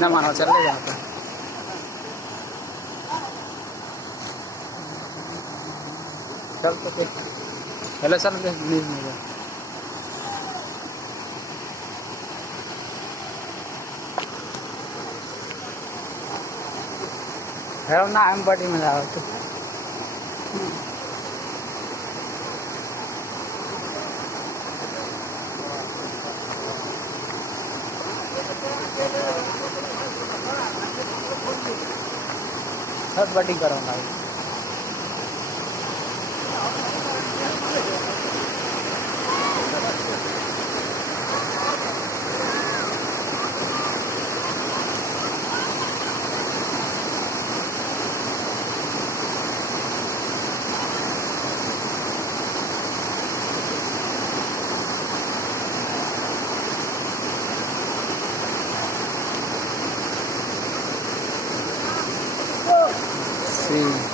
ना मानो चल ले जाता चल तो देख हेलो चल देख न्यूज़ में जा हेलो ना हम बड़ी में जाओ तो सब बड़ी करो भाई Sí.